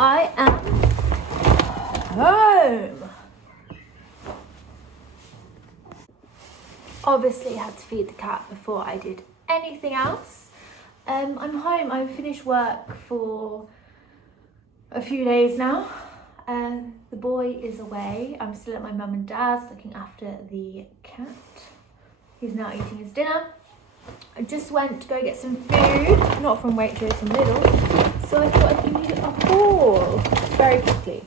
I am home. Obviously had to feed the cat before I did anything else. I'm home. I've finished work for a few days now. The boy is away. I'm still at my mum and dad's looking after the cat. He's now eating his dinner. I just went to go get some food, not from Waitrose, from Lidl. So I thought I'd give you a haul very quickly.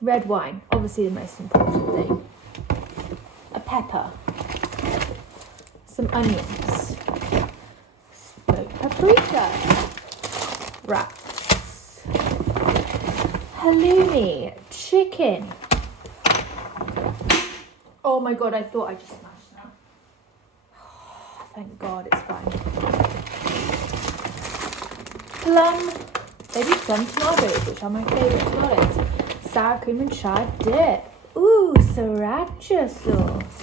Red wine, obviously the most important thing. A pepper. Some onions. Smoked paprika. Wraps. Halloumi. Chicken. Oh my god, I thought I just smashed that. Oh, thank god, it's fine. Plum. Maybe plum tomatoes, which are my favourite tomatoes. Sour cream and chive dip. Ooh, sriracha sauce.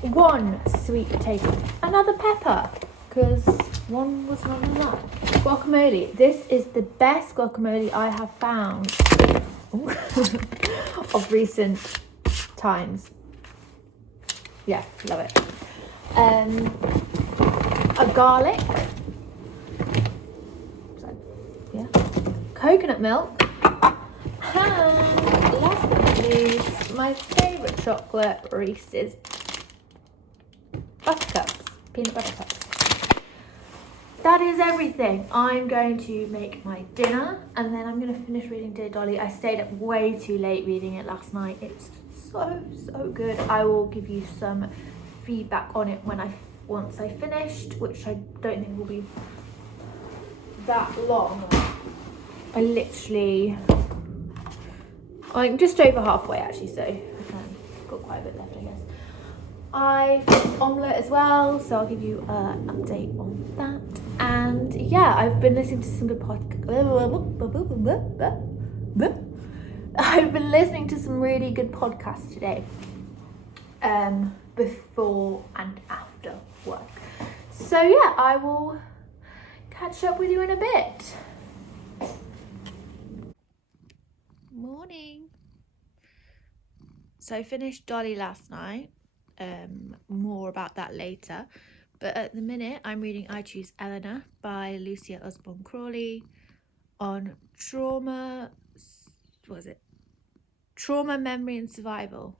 One sweet potato. Another pepper, because one was not enough. Guacamole. This is the best guacamole I have found of recent times. Yeah, love it. A garlic. Yeah. Coconut milk. And last but not least, my favourite chocolate, Reese's Buttercups, peanut butter cups. That is everything. I'm going to make my dinner and then I'm going to finish reading Dear Dolly. I stayed up way too late reading it last night. It's so good. I will give you some feedback on it once I finished, which I don't think will be that long. I'm just over halfway actually, so I've got quite a bit left, I guess. I finished Omelette as well, so I'll give you an update on that. And yeah, I've been listening to some good I've been listening to some really good podcasts today, before and after work. So yeah, I will catch up with you in a bit. Morning. So I finished Dolly last night. More about that later, but at the minute I'm reading I Choose Eleanor by Lucia Osborne Crawley on trauma, memory and survival,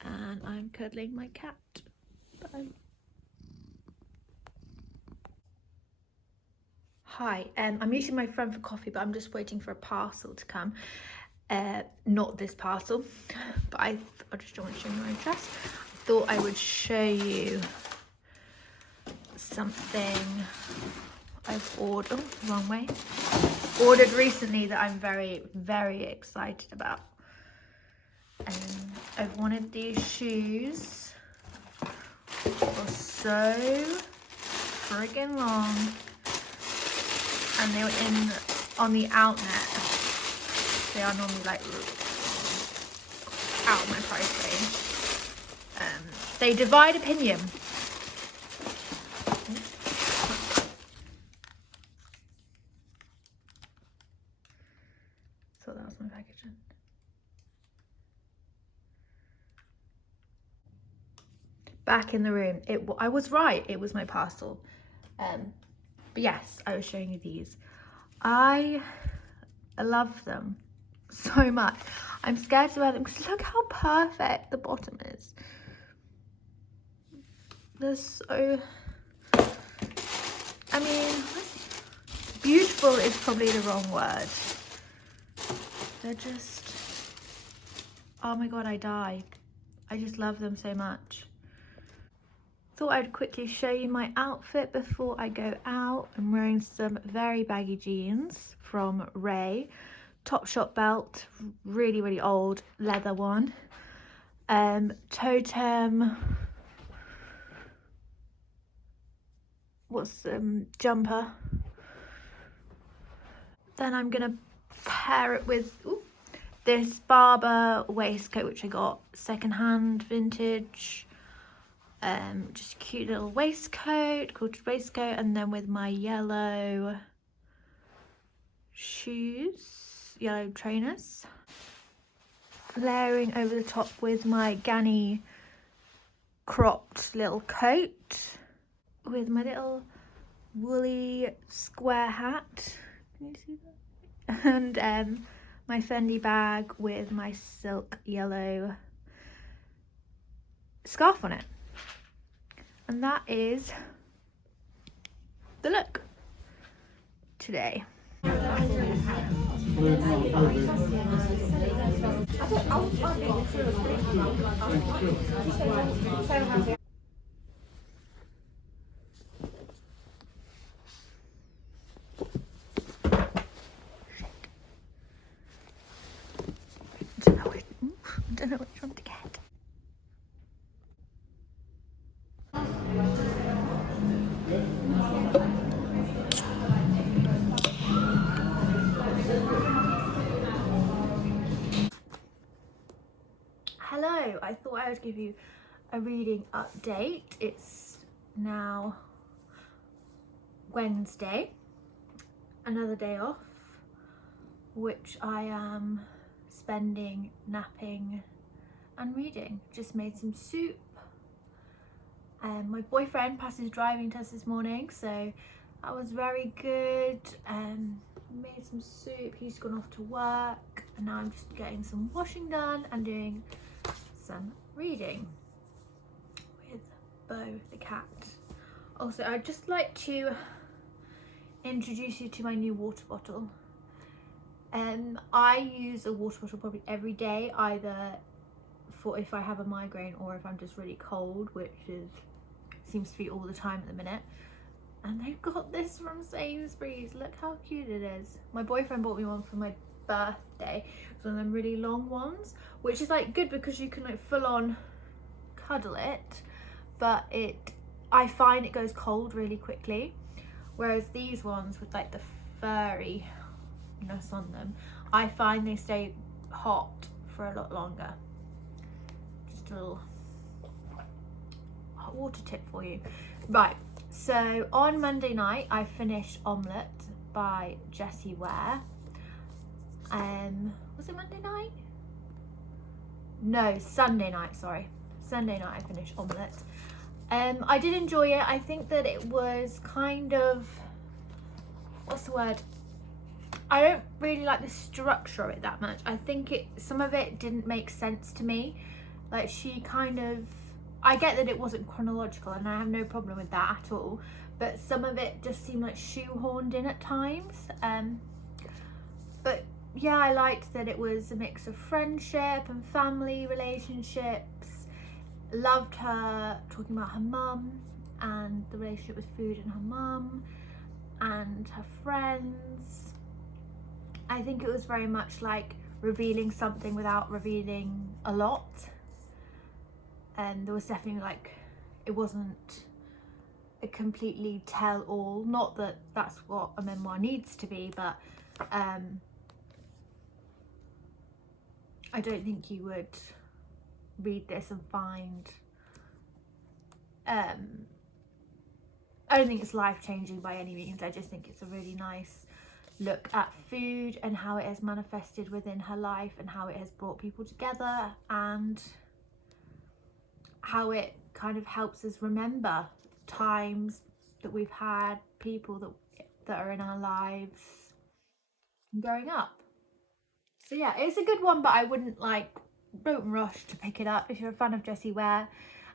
and I'm cuddling my cat. Bye. Hi, I'm meeting my friend for coffee, but I'm just waiting for a parcel to come. Not this parcel, but I just don't want to show my interest. I thought I would show you something I've ordered. Oh, wrong way. Ordered recently that I'm very excited about. I've wanted these shoes for so friggin' long, and they were on the outnet. They are normally like out of my price range. They divide opinion. So that was my packaging. Back in the room. I was right. It was my parcel. But yes, I was showing you these. I love them so much. I'm scared to wear them because look how perfect the bottom is. They're so, I mean, beautiful is probably the wrong word. They're just, oh my god, I die. I just love them so much. Thought I'd quickly show you my outfit before I go out. I'm wearing some very baggy jeans from Ray. Topshop belt, really old leather one. Totem, jumper. Then I'm gonna pair it with this Barber waistcoat, which I got secondhand, vintage. Just a cute little waistcoat, quilted waistcoat, and then with my yellow shoes, yellow trainers. Layering over the top with my Ganni cropped little coat with my little woolly square hat. Can you see that? And my Fendi bag with my silk yellow scarf on it. And that is the look today. I don't know which one to get. Hello, I thought I would give you a reading update. It's now Wednesday, another day off, which I am spending napping and reading. Just made some soup. My boyfriend passed his driving test this morning, so that was very good. Made some soup, he's gone off to work, and now I'm just getting some washing done and doing some reading with Bo the cat. Also, I'd just like to introduce you to my new water bottle. I use a water bottle probably every day, either for if I have a migraine or if I'm just really cold, which seems to be all the time at the minute. And they've got this from Sainsbury's. Look how cute it is. My boyfriend bought me one for my birthday. It's one of them really long ones, which is like good because you can like full on cuddle it, but I find it goes cold really quickly, whereas these ones with like the furriness on them, I find they stay hot for a lot longer. Just a little hot water tip for you. Right, so on Monday night I finished Omelette by Jessie Ware. Was it Monday night? No, Sunday night, sorry. Sunday night I finished Omelette. I did enjoy it. I think that it was kind of, what's the word? I don't really like the structure of it that much. I think some of it didn't make sense to me. Like she kind of, I get that it wasn't chronological and I have no problem with that at all, but some of it just seemed like shoehorned in at times. But yeah, I liked that it was a mix of friendship and family relationships. Loved her talking about her mum and the relationship with food and her mum and her friends. I think it was very much like revealing something without revealing a lot. And there was definitely like, it wasn't a completely tell-all. Not that that's what a memoir needs to be, but I don't think you would read this and find, I don't think it's life-changing by any means. I just think it's a really nice look at food and how it has manifested within her life and how it has brought people together and how it kind of helps us remember times that we've had, people that are in our lives growing up. So yeah, it's a good one, but I wouldn't don't rush to pick it up. If you're a fan of Jessie Ware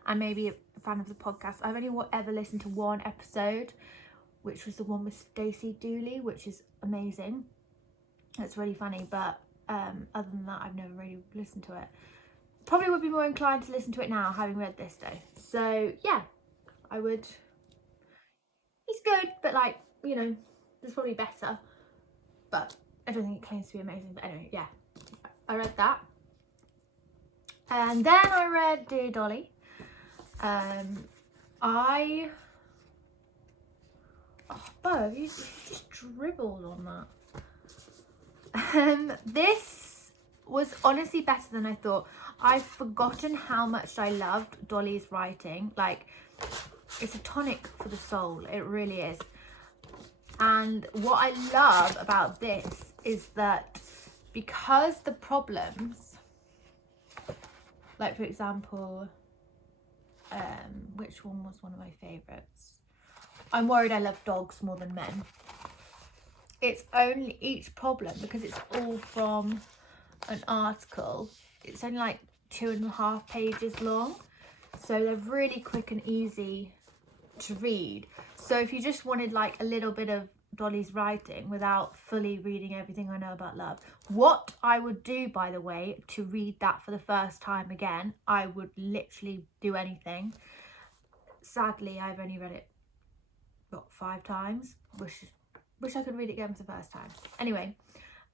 and maybe a fan of the podcast, I've only ever listened to one episode, which was the one with Stacey Dooley, which is amazing. It's really funny, but other than that, I've never really listened to it. Probably would be more inclined to listen to it now, having read this though. So yeah, I would. It's good, but there's probably better. But I don't think it claims to be amazing. But anyway, yeah, I read that. And then I read Dear Dolly. Bo, you just dribbled on that. This was honestly better than I thought. I've forgotten how much I loved Dolly's writing. Like, it's a tonic for the soul. It really is. And what I love about this is that because the problems, like for example, which one was one of my favorites? I'm worried I love dogs more than men. It's only each problem, because it's all from an article, it's only like 2.5 pages long, so they're really quick and easy to read. So if you just wanted like a little bit of Dolly's writing without fully reading everything I know about love, what I would do, by the way, to read that for the first time again, I would literally do anything. Sadly, I've only read it 5 times. Wish I could read it again for the first time. Anyway,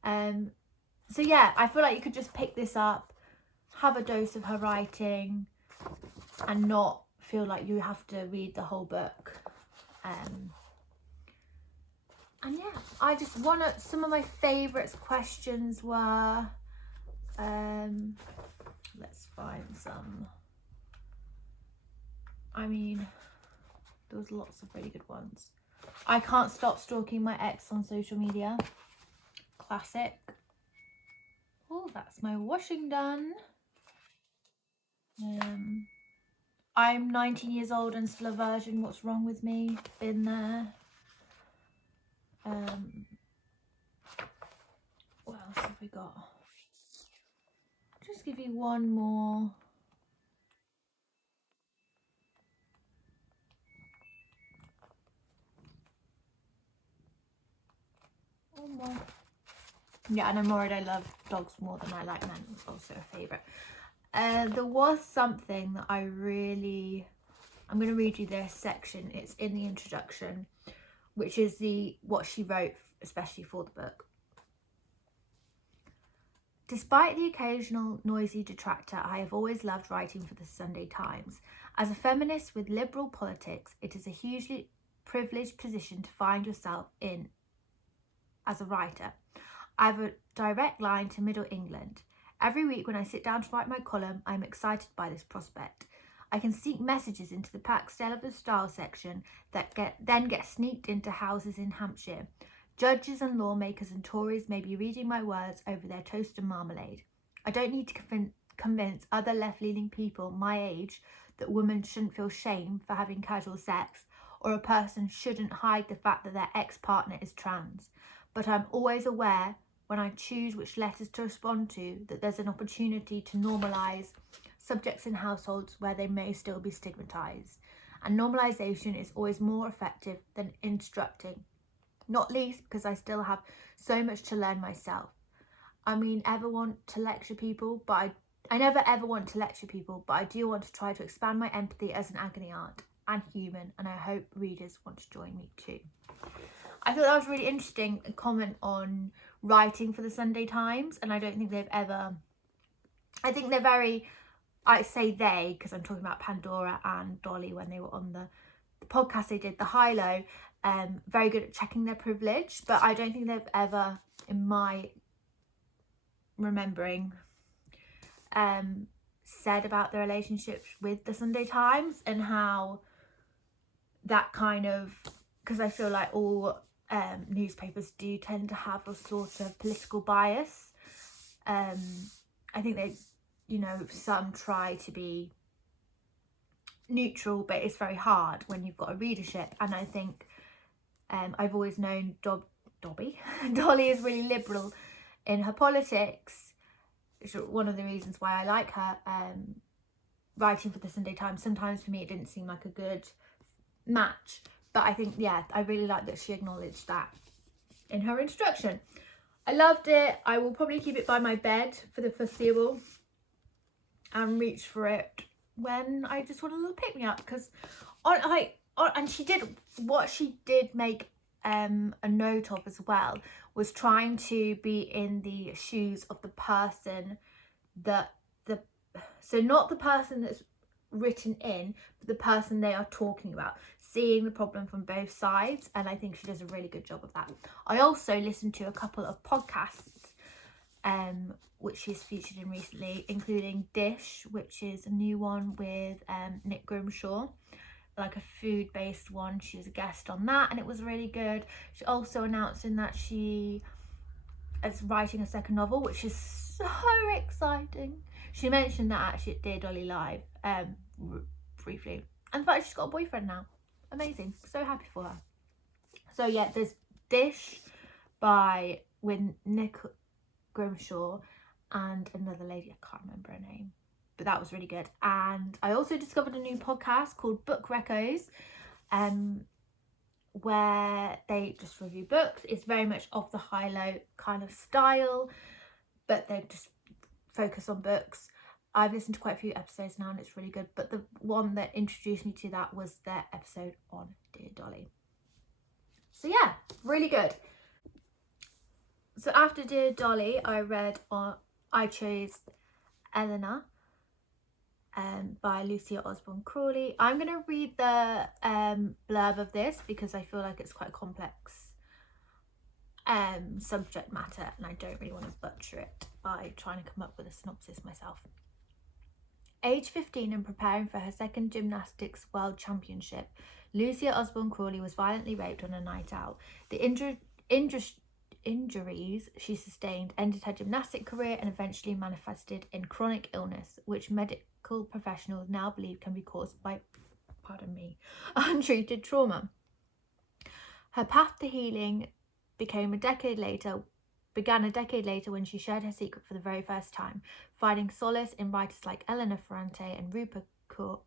so yeah, I feel like you could just pick this up, have a dose of her writing, and not feel like you have to read the whole book. And yeah, I just want to, some of my favourites questions were, let's find some. I mean, there was lots of really good ones. I can't stop stalking my ex on social media. Classic. Oh, that's my washing done. I'm 19 years old and still a virgin. What's wrong with me? Been there. What else have we got? Just give you one more. One more. Yeah, and I'm worried I love dogs more than I like men. It's also a favourite. There was something that I really... I'm going to read you this section. It's in the introduction, which is what she wrote especially for the book. Despite the occasional noisy detractor, I have always loved writing for the Sunday Times. As a feminist with liberal politics, it is a hugely privileged position to find yourself in as a writer. I have a direct line to Middle England. Every week when I sit down to write my column, I am excited by this prospect. I can sneak messages into the Paxdale of the Style section that then get sneaked into houses in Hampshire. Judges and lawmakers and Tories may be reading my words over their toast and marmalade. I don't need to convince other left-leaning people my age that women shouldn't feel shame for having casual sex, or a person shouldn't hide the fact that their ex-partner is trans. But I'm always aware, when I choose which letters to respond to, that there's an opportunity to normalise subjects in households where they may still be stigmatised. And normalisation is always more effective than instructing, not least because I still have so much to learn myself. I mean, I never want to lecture people, but I do want to try to expand my empathy as an agony aunt and human, and I hope readers want to join me too. I thought that was really interesting, a comment on writing for the Sunday Times, and I don't think they've ever... I think they're very... I say they because I'm talking about Pandora and Dolly when they were on the podcast they did, the high-low, very good at checking their privilege, but I don't think they've ever, in my remembering, said about their relationship with the Sunday Times and how that kind of... Because I feel like all newspapers do tend to have a sort of political bias. I think they... some try to be neutral, but it's very hard when you've got a readership. And I think I've always known Dolly is really liberal in her politics. It's one of the reasons why I like her writing for the Sunday Times. Sometimes for me it didn't seem like a good match, but I think, yeah, I really like that she acknowledged that in her introduction. I loved it. I will probably keep it by my bed for the foreseeable and reach for it when I just want a little pick-me-up, because and she did make a note of as well, was trying to be in the shoes of the person so not the person that's written in, but the person they are talking about, seeing the problem from both sides, and I think she does a really good job of that. I also listened to a couple of podcasts which she's featured in recently, including Dish, which is a new one with Nick Grimshaw, like a food-based one. She was a guest on that and it was really good. She also announcing that she is writing a second novel, which is so exciting. She mentioned that actually at Dear Dolly Live briefly. And in fact, she's got a boyfriend now. Amazing. So happy for her. So yeah, there's Dish with Nick Grimshaw and another lady, I can't remember her name, but that was really good. And I also discovered a new podcast called Book Recos, where they just review books. It's very much of the high-low kind of style, but they just focus on books. I've listened to quite a few episodes now and it's really good, but the one that introduced me to that was their episode on Dear Dolly. So yeah, really good. So after Dear Dolly, I chose Eleanor by Lucia Osborne Crawley. I'm going to read the blurb of this because I feel like it's quite complex subject matter and I don't really want to butcher it by trying to come up with a synopsis myself. Age 15 and preparing for her second gymnastics world championship, Lucia Osborne Crawley was violently raped on a night out. The injuries she sustained ended her gymnastic career and eventually manifested in chronic illness, which medical professionals now believe can be caused by, untreated trauma. Her path to healing began a decade later when she shared her secret for the very first time, finding solace in writers like Eleanor Ferrante and Rupert Kaur.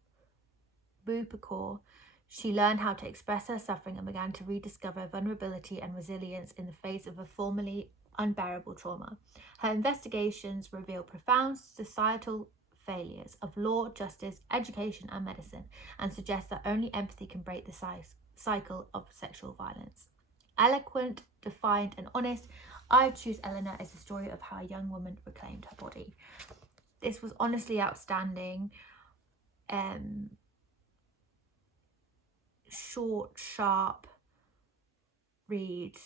She learned how to express her suffering and began to rediscover vulnerability and resilience in the face of a formerly unbearable trauma. Her investigations reveal profound societal failures of law, justice, education and medicine, and suggest that only empathy can break the cycle of sexual violence. Eloquent, defiant and honest, I Choose Eleanor is a story of how a young woman reclaimed her body. This was honestly outstanding. Short, sharp read.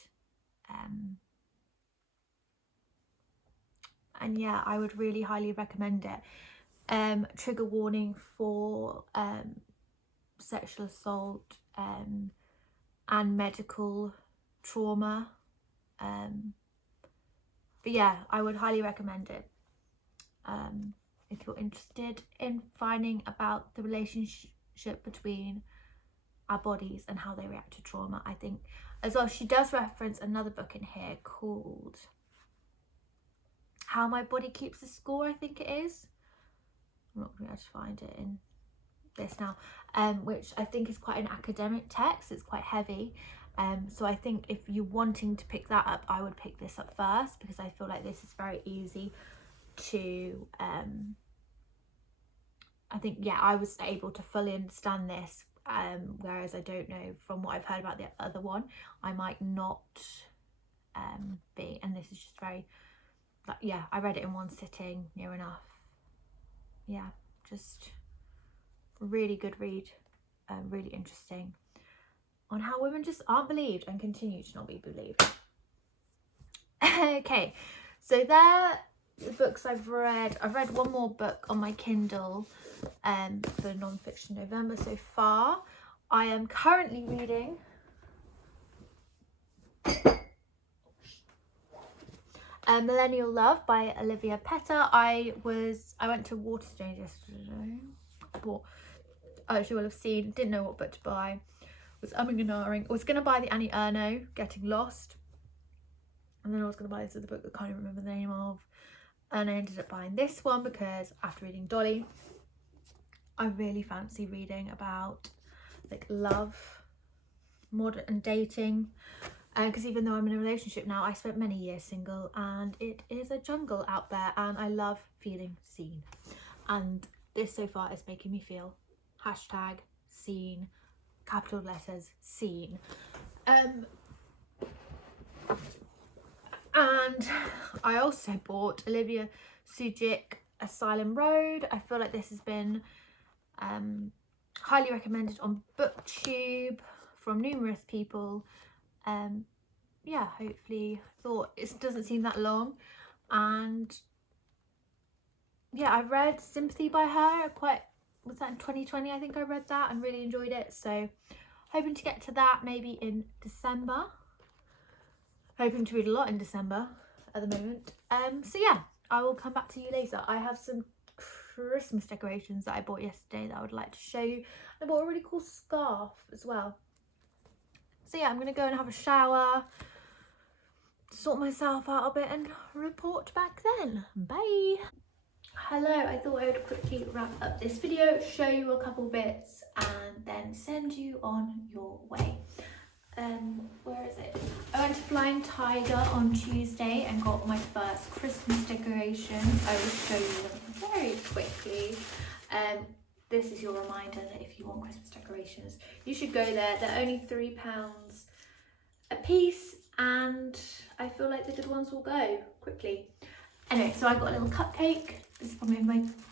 And yeah, I would really highly recommend it. Trigger warning for sexual assault and medical trauma. But yeah, I would highly recommend it. If you're interested in finding about the relationship between our bodies and how they react to trauma, I think as well she does reference another book in here called How My Body Keeps the Score, I think it is. I'm not going to be able to find it in this now, which I think is quite an academic text. It's quite heavy. So I think if you're wanting to pick that up, I would pick this up first because I feel like this is very easy to I think, yeah, I was able to fully understand this, whereas I don't know, from what I've heard about the other one, I might not be, and this is just very, yeah, I read it in one sitting, near enough. Yeah, just really good read, really interesting, on how women just aren't believed and continue to not be believed. Okay, so there the books I've read. I've read one more book on my Kindle for non-fiction November so far. I am currently reading Millennial Love by Olivia Petter. I went to Waterstones yesterday. As you will have seen, didn't know what book to buy. Was umming and ahhing. I was going to buy the Annie Ernaux, Getting Lost. And then I was going to buy this other book that I can't even remember the name of. And I ended up buying this one because after reading Dolly, I really fancy reading about like love, modern dating. Because even though I'm in a relationship now, I spent many years single and it is a jungle out there and I love feeling seen. And this so far is making me feel #seen, capital letters, seen. And I also bought Olivia Sujic, Asylum Road. I feel like this has been highly recommended on BookTube from numerous people. Yeah, hopefully, thought it doesn't seem that long And yeah, I read Sympathy by her, was that in 2020? I think I read that and really enjoyed it. So hoping to get to that maybe in December. Hoping to read a lot in December at the moment. So yeah, I will come back to you later. I have some Christmas decorations that I bought yesterday that I would like to show you. I bought a really cool scarf as well. So yeah, I'm gonna go and have a shower, sort myself out a bit and report back then. Bye. Hello, I thought I would quickly wrap up this video, show you a couple bits and then send you on your way. Where is it? I went to Flying Tiger on Tuesday and got my first Christmas decorations. I will show you them very quickly. This is your reminder that if you want Christmas decorations, you should go there. They're only £3 a piece and I feel like the good ones will go quickly. Anyway, so I got a little cupcake. This is probably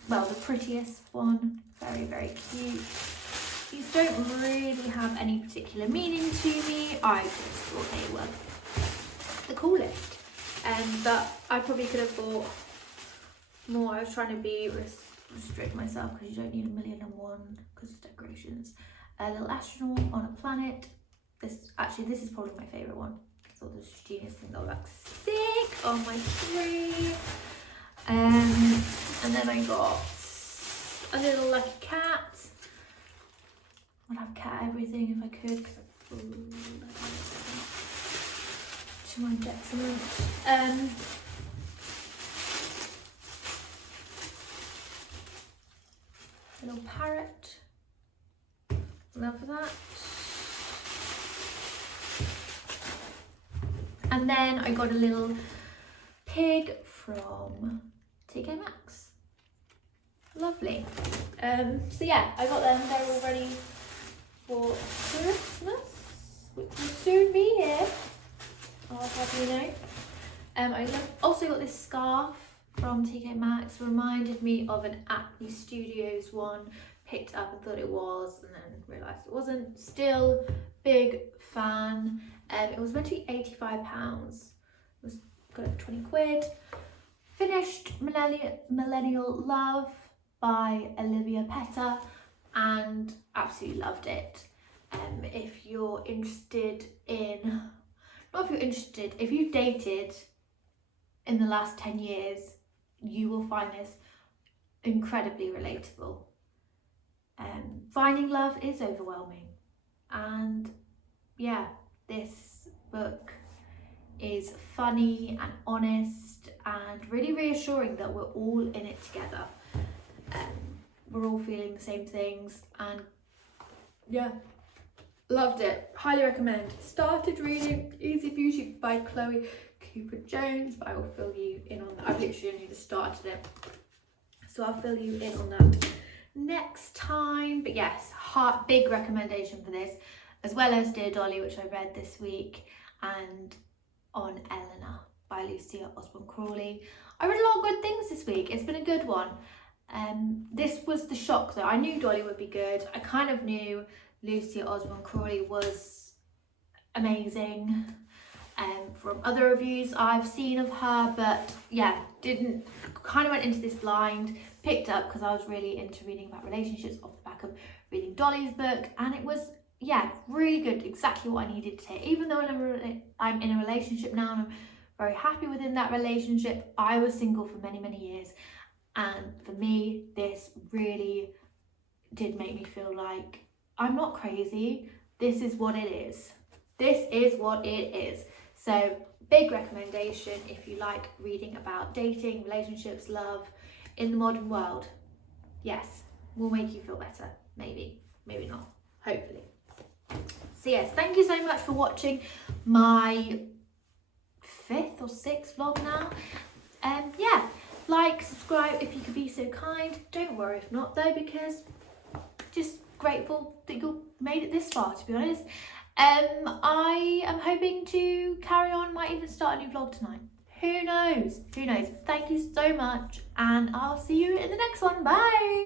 the prettiest one. Very, very cute. These don't really have any particular meaning to me. I just thought they were the coolest. But I probably could have bought more. I was trying to be restrict myself because you don't need 1,000,001 Christmas decorations. A little astronaut on a planet. This is probably my favourite one. I thought this was genius thing that would look sick on my tree. And then I got a little lucky cat. I'd have cat everything if I could. To my detriment. A little parrot. Love that. And then I got a little pig from TK Maxx. Lovely. So yeah, I got them. They're all ready for Christmas, which will soon be here. I'll have you know. I also got this scarf from TK Maxx. Reminded me of an Acne Studios one. Picked up and thought it was, and then realised it wasn't. Still big fan. It was meant to be £85. It was got it 20 quid. Finished Millennial Love by Olivia Petter and absolutely loved it. If you're interested in, if you've dated in the last 10 years, you will find this incredibly relatable. Finding love is overwhelming, and yeah, this book is funny and honest and really reassuring that we're all in it together. We're all feeling the same things, and yeah, loved it. Highly recommend. Started reading Easy Beauty by Chloe Cooper Jones, but I will fill you in on that. I've literally only just started it, so I'll fill you in on that next time. But yes, big recommendation for this, as well as Dear Dolly, which I read this week, and On Eleanor by Lucia Osborne-Crawley. I read a lot of good things this week. It's been a good one. This was the shock though. I knew Dolly would be good. I kind of knew Lucia Osborne-Crawley was amazing from other reviews I've seen of her, but yeah, kind of went into this blind, picked up because I was really into reading about relationships off the back of reading Dolly's book, and it was, yeah, really good, exactly what I needed to hear. Even though I'm in a relationship now and I'm very happy within that relationship, I was single for many, many years, and for me, this really did make me feel like I'm not crazy. This is what it is. This is what it is. So big recommendation if you like reading about dating, relationships, love in the modern world. Yes, will make you feel better. Maybe, maybe not, hopefully. So yes, thank you so much for watching my 5th or 6th vlog now. Yeah, like, subscribe if you could be so kind. Don't worry if not though, because just grateful that you made it this far, to be honest. I am hoping to carry on, might even start a new vlog tonight. Who knows? Who knows? Thank you so much, and I'll see you in the next one. Bye!